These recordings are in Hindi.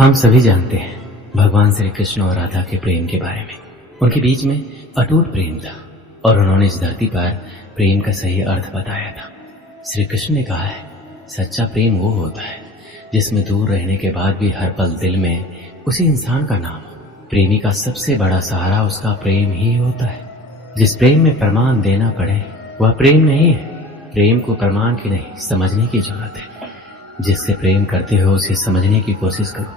हम सभी जानते हैं भगवान श्री कृष्ण और राधा के प्रेम के बारे में। उनके बीच में अटूट प्रेम था और उन्होंने इस धरती पर प्रेम का सही अर्थ बताया था। श्री कृष्ण ने कहा है, सच्चा प्रेम वो होता है जिसमें दूर रहने के बाद भी हर पल दिल में उसी इंसान का नाम हो। प्रेमी का सबसे बड़ा सहारा उसका प्रेम ही होता है। जिस प्रेम में प्रमाण देना पड़े वह प्रेम नहीं है। प्रेम को प्रमाण की नहीं, समझने की जरूरत है। जिससे प्रेम करते हो उसे समझने की कोशिश करो।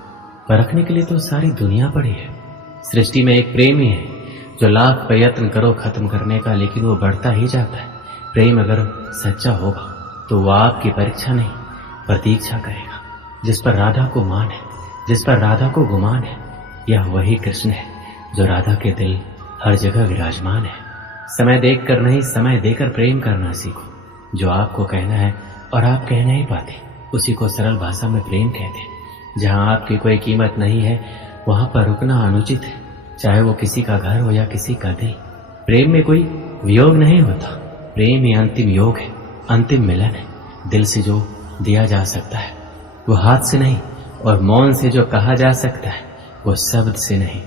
परखने के लिए तो सारी दुनिया पड़ी है। सृष्टि में एक प्रेम ही है जो लाख प्रयत्न करो खत्म करने का, लेकिन वो बढ़ता ही जाता है। प्रेम अगर सच्चा होगा तो वो आपकी परीक्षा नहीं प्रतीक्षा करेगा। जिस पर राधा को मान है, जिस पर राधा को गुमान है, यह वही कृष्ण है जो राधा के दिल हर जगह विराजमान है। समय देख कर नहीं, समय देकर प्रेम करना सीखो। जो आपको कहना है और आप कह नहीं पाते उसी को सरल भाषा में प्रेम कहते हैं। जहां आपकी कोई कीमत नहीं है वहां पर रुकना अनुचित है, चाहे वो किसी का घर हो या किसी का दिल। प्रेम में कोई वियोग नहीं होता। प्रेम ही अंतिम योग है, अंतिम मिलन है। दिल से जो दिया जा सकता है वो हाथ से नहीं, और मौन से जो कहा जा सकता है वो शब्द से नहीं।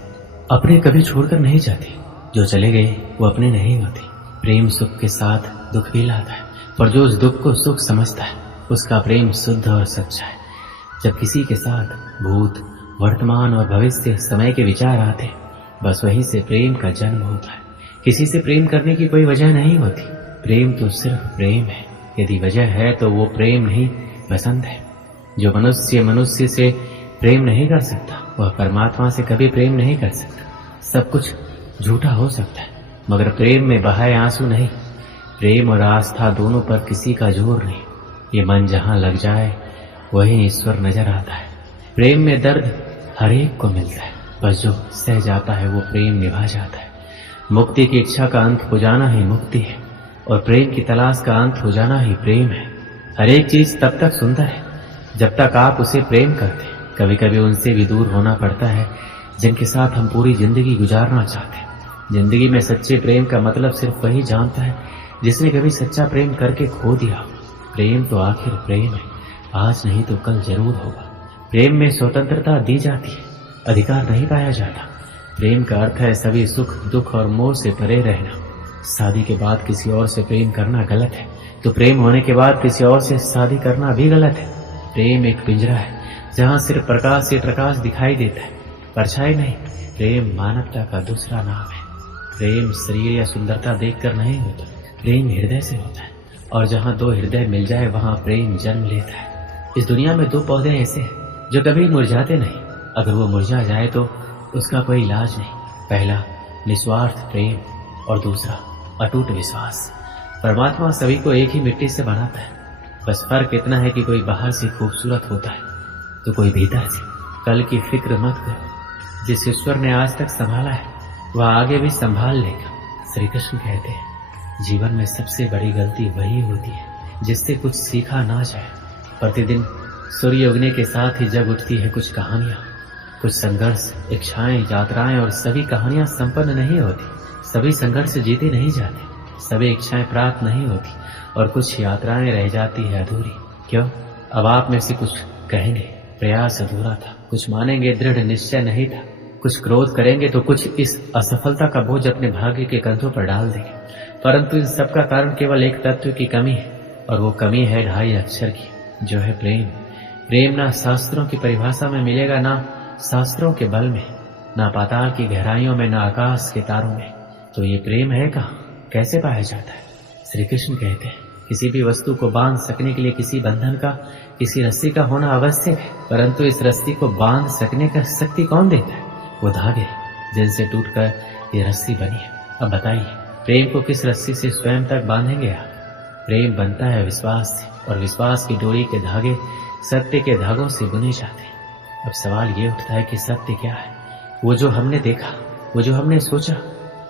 अपने कभी छोड़कर नहीं जाते, जो चले गए वो अपने नहीं होते। प्रेम सुख के साथ दुख भी लाता है, पर जो उस दुख को सुख समझता है उसका प्रेम शुद्ध और सच्चा है। जब किसी के साथ भूत, वर्तमान और भविष्य समय के विचार आते, बस वहीं से प्रेम का जन्म होता है। किसी से प्रेम करने की कोई वजह नहीं होती। प्रेम तो सिर्फ प्रेम है। यदि वजह है तो वो प्रेम नहीं, पसंद है। जो मनुष्य मनुष्य से प्रेम नहीं कर सकता वह परमात्मा से कभी प्रेम नहीं कर सकता। सब कुछ झूठा हो सकता है मगर प्रेम में बहाए आंसू नहीं। प्रेम और आस्था दोनों पर किसी का जोर नहीं। ये मन जहां लग जाए वही ईश्वर नजर आता है। प्रेम में दर्द हर एक को मिलता है, बस जो सह जाता है वो प्रेम निभा जाता है। मुक्ति की इच्छा का अंत हो जाना ही मुक्ति है, और प्रेम की तलाश का अंत हो जाना ही प्रेम है। हर एक चीज तब तक सुंदर है जब तक आप उसे प्रेम करते। कभी कभी उनसे भी दूर होना पड़ता है जिनके साथ हम पूरी जिंदगी गुजारना चाहते हैं। जिंदगी में सच्चे प्रेम का मतलब सिर्फ वही जानता है जिसने कभी सच्चा प्रेम करके खो दिया। प्रेम तो आखिर प्रेम है, आज नहीं तो कल जरूर होगा। प्रेम में स्वतंत्रता दी जाती है, अधिकार नहीं पाया जाता। प्रेम का अर्थ है सभी सुख दुख और मोह से परे रहना। शादी के बाद किसी और से प्रेम करना गलत है, तो प्रेम होने के बाद किसी और से शादी करना भी गलत है। प्रेम एक पिंजरा है जहां सिर्फ प्रकाश से प्रकाश दिखाई देता है, परछाई नहीं। प्रेम मानवता का दूसरा नाम है। प्रेम शरीर या सुंदरता देखकर नहीं होता, प्रेम हृदय से होता है। और जहां दो हृदय मिल जाए वहां प्रेम जन्म लेता है। इस दुनिया में दो पौधे ऐसे हैं जो कभी मुरझाते नहीं। अगर वो मुरझा जाए तो उसका कोई इलाज नहीं। पहला निस्वार्थ प्रेम और दूसरा अटूट विश्वास। परमात्मा सभी को एक ही मिट्टी से बनाता है, बस फर्क इतना है कि कोई बाहर से खूबसूरत होता है तो कोई भीतर से। कल की फिक्र मत करो, जिस ईश्वर ने आज तक संभाला है वह आगे भी संभाल लेगा। श्री कृष्ण कहते हैं, जीवन में सबसे बड़ी गलती वही होती है जिससे कुछ सीखा ना जाए। प्रतिदिन सूर्य उगने के साथ ही जग उठती है कुछ कहानियां, कुछ संघर्ष, इच्छाएं, यात्राएं, और सभी कहानियां संपन्न नहीं होती। सभी संघर्ष जीते नहीं जाते, सभी इच्छाएं प्राप्त नहीं होती, और कुछ यात्राएं रह जाती है अधूरी। क्यों? अब आप में से कुछ कहेंगे प्रयास अधूरा था, कुछ मानेंगे दृढ़ निश्चय नहीं था, कुछ क्रोध करेंगे तो कुछ इस असफलता का बोझ अपने भाग्य के कंधों पर डाल देंगे। परंतु इन सब का कारण केवल एक तत्व की कमी है, और वो कमी है 2.5 अक्षर की, जो है प्रेम। प्रेम ना शास्त्रों की परिभाषा में मिलेगा, ना शास्त्रों के बल में, ना पाताल की गहराइयों में, ना आकाश के तारों में। तो ये प्रेम है कहाँ, कैसे पाया जाता है? श्री कृष्ण कहते हैं, किसी भी वस्तु को बांध सकने के लिए किसी बंधन का, किसी रस्सी का होना आवश्यक है, परंतु इस रस्सी को बांध सकने का शक्ति कौन देता है? वो धागे जिनसे टूटकर ये रस्सी बनी है। अब बताइए, प्रेम को किस रस्सी से स्वयं तक बांधेंगे आप? प्रेम बनता है विश्वास से, और विश्वास की डोरी के धागे सत्य के धागों से बुने जाते हैं। अब सवाल ये उठता है कि सत्य क्या है? वो जो हमने देखा, वो जो हमने सोचा?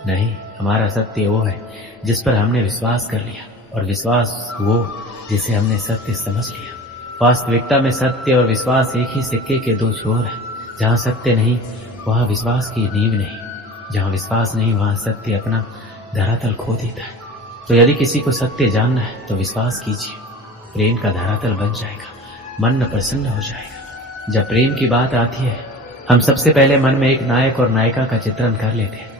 नहीं, हमारा सत्य वो है जिस पर हमने विश्वास कर लिया, और विश्वास वो जिसे हमने सत्य समझ लिया। वास्तविकता में सत्य और विश्वास एक ही सिक्के के दो छोर हैं। जहाँ सत्य नहीं वहाँ विश्वास की नींव नहीं, जहाँ विश्वास नहीं वहाँ सत्य अपना धरातल खो देता है। तो यदि किसी को सत्य जानना है तो विश्वास कीजिए, प्रेम का धरातल बन जाएगा, मन प्रसन्न हो जाएगा। जब प्रेम की बात आती है, हम सबसे पहले मन में एक नायक और नायिका का चित्रण कर लेते हैं।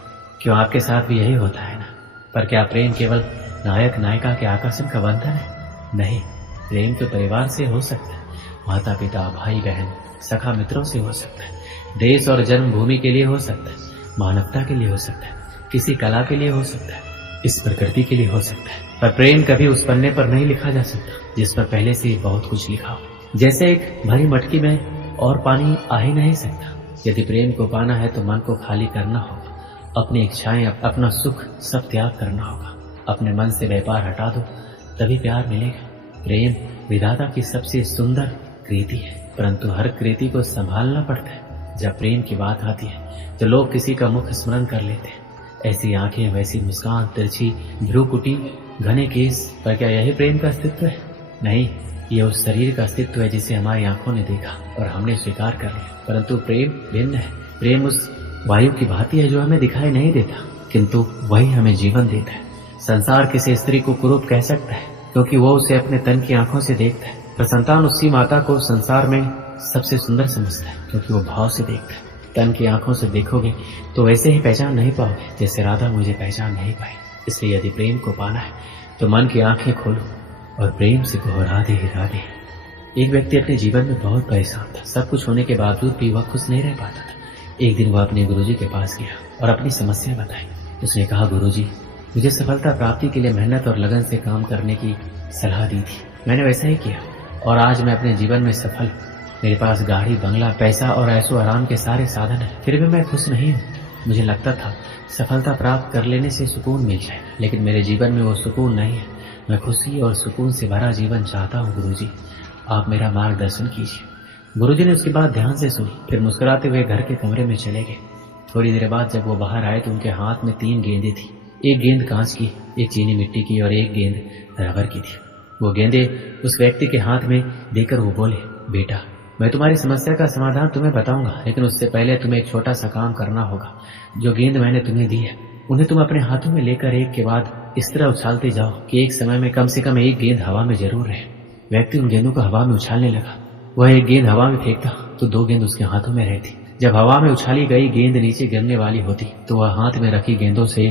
क्यों, आपके साथ भी यही होता है ना? पर क्या प्रेम केवल नायक नायिका के आकर्षण का बंधन है? नहीं, प्रेम तो परिवार से हो सकता है, माता पिता, भाई बहन, सखा मित्रों से हो सकता है, देश और जन्मभूमि के लिए हो सकता है, मानवता के लिए हो सकता है, किसी कला के लिए हो सकता है, इस प्रकृति के लिए हो सकता है। पर प्रेम कभी उस पन्ने पर नहीं लिखा जा सकता जिस पर पहले से ही बहुत कुछ लिखा हो। जैसे एक भरी मटकी में और पानी आ ही नहीं सकता। यदि प्रेम को पाना है तो मन को खाली करना होगा, अपनी इच्छाएं, अपना सुख सब त्याग करना होगा। अपने मन से व्यापार हटा दो, तभी प्यार मिलेगा। प्रेम विधाता की सबसे सुंदर कृति है, परंतु हर कृति को संभालना पड़ता है। जब प्रेम की बात आती है तो लोग किसी का मुख स्मरण कर लेते हैं। ऐसी आंखें, वैसी मुस्कान, तिरछी भ्रूकुटी, घने केस, पर क्या यही प्रेम का अस्तित्व है? नहीं, ये उस शरीर का अस्तित्व है जिसे हमारी आंखों ने देखा और हमने स्वीकार कर लिया। परंतु प्रेम भिन्न है। प्रेम उस वायु की भांति है जो हमें दिखाई नहीं देता, किंतु वही हमें जीवन देता है। संसार किसी स्त्री को कुरूप कह सकता है क्योंकि वो उसे अपने तन की आंखों से देखता है, पर संतान उसी माता को संसार में सबसे सुंदर समझता है क्योंकि वो भाव से देखता है। तन की आंखों से देखोगे तो वैसे ही पहचान नहीं पाओगे जैसे राधा मुझे पहचान नहीं पाई। इसलिए यदि प्रेम को पाना है तो मन की आंखें खोलो और प्रेम से कहो राधे राधे। एक व्यक्ति अपने जीवन में बहुत परेशान था। सब कुछ होने के बावजूद भी वह खुश नहीं रह पाता था। एक दिन वह अपने गुरुजी के पास गया और अपनी समस्या बताई। उसने कहा, गुरुजी, मुझे सफलता प्राप्ति के लिए मेहनत और लगन से काम करने की सलाह दी थी। मैंने वैसा ही किया और आज मैं अपने जीवन में सफल। मेरे पास गाड़ी, बंगला, पैसा और ऐशो आराम के सारे साधन हैं, फिर भी मैं खुश नहीं हूँ। मुझे लगता था सफलता प्राप्त कर लेने से सुकून मिल जाए, लेकिन मेरे जीवन में वो सुकून नहीं है। मैं खुशी और सुकून से भरा जीवन चाहता हूँ। गुरुजी, आप मेरा मार्गदर्शन कीजिए। गुरुजी ने उसकी बात ध्यान से सुनी, फिर मुस्कुराते हुए घर के कमरे में चले गए। थोड़ी देर बाद जब वो बाहर आए तो उनके हाथ में 3 गेंदें थी। एक गेंद कांच की, एक चीनी मिट्टी की और एक गेंद रबर की थी। वो गेंदें उस व्यक्ति के हाथ में देकर वो बोले, बेटा, मैं तुम्हारी समस्या का समाधान तुम्हें बताऊंगा, लेकिन उससे पहले तुम्हें एक छोटा सा काम करना होगा। जो गेंद मैंने तुम्हें दी है उन्हें तुम अपने हाथों में लेकर एक के बाद इस तरह उछालते जाओ कि एक समय में कम से कम एक गेंद हवा में जरूर रहे। व्यक्ति उन गेंदों को हवा में उछालने लगा। वह एक गेंद हवा में फेंकता तो 2 गेंद उसके हाथों में रहती। जब हवा में उछाली गई गेंद नीचे गिरने वाली होती तो वह हाथ में रखी गेंदों से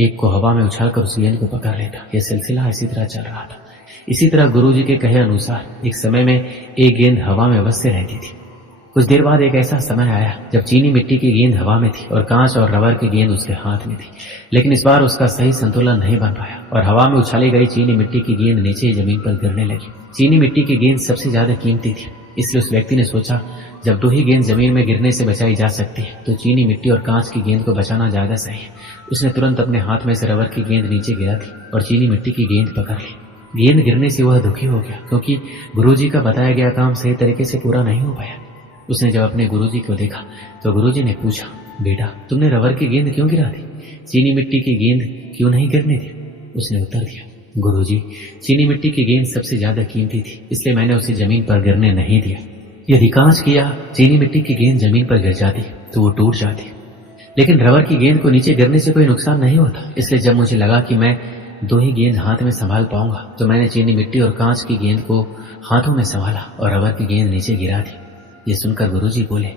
एक को हवा में उछालकर उस गेंद को पकड़ लेता। यह सिलसिला इसी तरह चल रहा था। इसी तरह गुरुजी के कहे अनुसार एक समय में एक गेंद हवा में अवश्य रहती थी। कुछ देर बाद एक ऐसा समय आया जब चीनी मिट्टी की गेंद हवा में थी और कांच और रबर की गेंद उसके हाथ में थी, लेकिन इस बार उसका सही संतुलन नहीं बन पाया और हवा में उछाली गई चीनी मिट्टी की गेंद नीचे जमीन पर गिरने लगी। चीनी मिट्टी की गेंद सबसे ज्यादा कीमती थी, इसलिए उस व्यक्ति ने सोचा जब 2 ही गेंद जमीन में गिरने से बचाई जा सकती है तो चीनी मिट्टी और कांच की गेंद को बचाना ज्यादा सही है। उसने तुरंत अपने हाथ में से रबर की गेंद नीचे गिरा दी और चीनी मिट्टी की गेंद पकड़ ली। गेंद गिरने से वह दुखी हो गया क्योंकि गुरुजी का बताया गया काम सही तरीके से पूरा नहीं हो पाया। उसने जब अपने गुरुजी को देखा तो गुरुजी ने पूछा, बेटा, तुमने रबर की गेंद क्यों गिरा दी? चीनी मिट्टी की गेंद क्यों नहीं गिरने दी? उसने उत्तर दिया, गुरुजी, चीनी मिट्टी की गेंद सबसे ज्यादा कीमती थी, इसलिए मैंने उसे जमीन पर गिरने नहीं दिया। यदि कांच की या चीनी मिट्टी की गेंद जमीन पर गिर जाती तो वो टूट जाती, लेकिन रबर की गेंद को नीचे गिरने से कोई नुकसान नहीं होता। इसलिए जब मुझे लगा कि मैं 2 ही गेंद हाथ में संभाल पाऊंगा तो मैंने चीनी मिट्टी और कांच की गेंद को हाथों में संभाला और रबर की गेंद नीचे गिरा दी। ये सुनकर गुरुजी बोले,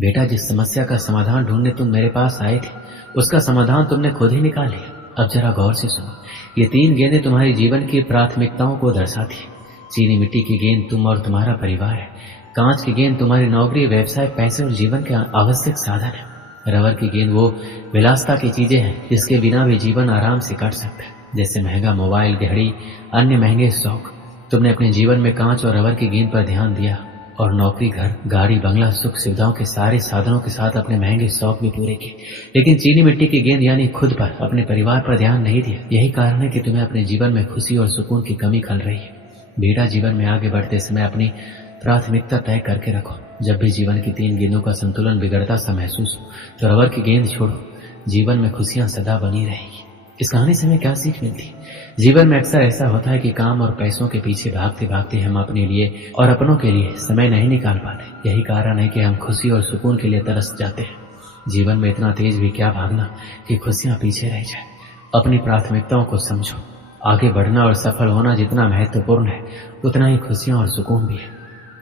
बेटा, जिस समस्या का समाधान ढूंढने तुम मेरे पास आए थे उसका समाधान तुमने खुद ही निकाल लिया। अब जरा गौर से सुनो। ये 3 गेंदें तुम्हारे जीवन की प्राथमिकताओं को दर्शाती है। चीनी मिट्टी की गेंद तुम और तुम्हारा परिवार है। कांच की गेंद तुम्हारी नौकरी, व्यवसाय, पैसे और जीवन के आवश्यक साधन है। रबर की गेंद वो विलासता की चीजें हैं जिसके बिना भी जीवन आराम से कट सकता है, जैसे महंगा मोबाइल, घड़ी, अन्य महंगे शौक। तुमने अपने जीवन में कांच और रबर की गेंद पर ध्यान दिया और नौकरी, घर, गाड़ी, बंगला, सुख सुविधाओं के सारे साधनों के साथ अपने महंगे शौक भी पूरे किए, लेकिन चीनी मिट्टी की गेंद यानी खुद पर, अपने परिवार पर ध्यान नहीं दिया। यही कारण है कि तुम्हें अपने जीवन में खुशी और सुकून की कमी खल रही है। बेटा, जीवन में आगे बढ़ते समय अपनी प्राथमिकता तय करके रखो। जब भी जीवन की 3 गेंदों का संतुलन बिगड़ता सा महसूस हो तो रबर की गेंद छोड़ो। जीवन में खुशियां सदा बनी रहेंगी। इस कहानी से हमें क्या सीख मिलती? जीवन में अक्सर ऐसा होता है कि काम और पैसों के पीछे भागते भागते हम अपने लिए और अपनों के लिए समय नहीं निकाल पाते। यही कारण है कि हम खुशी और सुकून के लिए तरस जाते हैं। जीवन में इतना तेज भी क्या भागना कि खुशियां पीछे रह जाए। अपनी प्राथमिकताओं को समझो। आगे बढ़ना और सफल होना जितना महत्वपूर्ण है उतना ही खुशियां और सुकून भी है।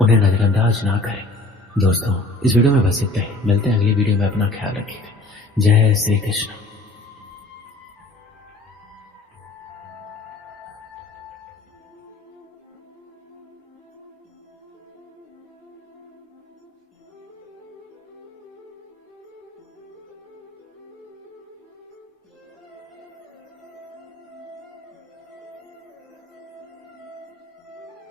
उन्हें नजरअंदाज ना करें। दोस्तों, इस वीडियो में बस इतना ही। मिलते हैं अगली वीडियो में। अपना ख्याल रखिएगा। जय श्री कृष्ण।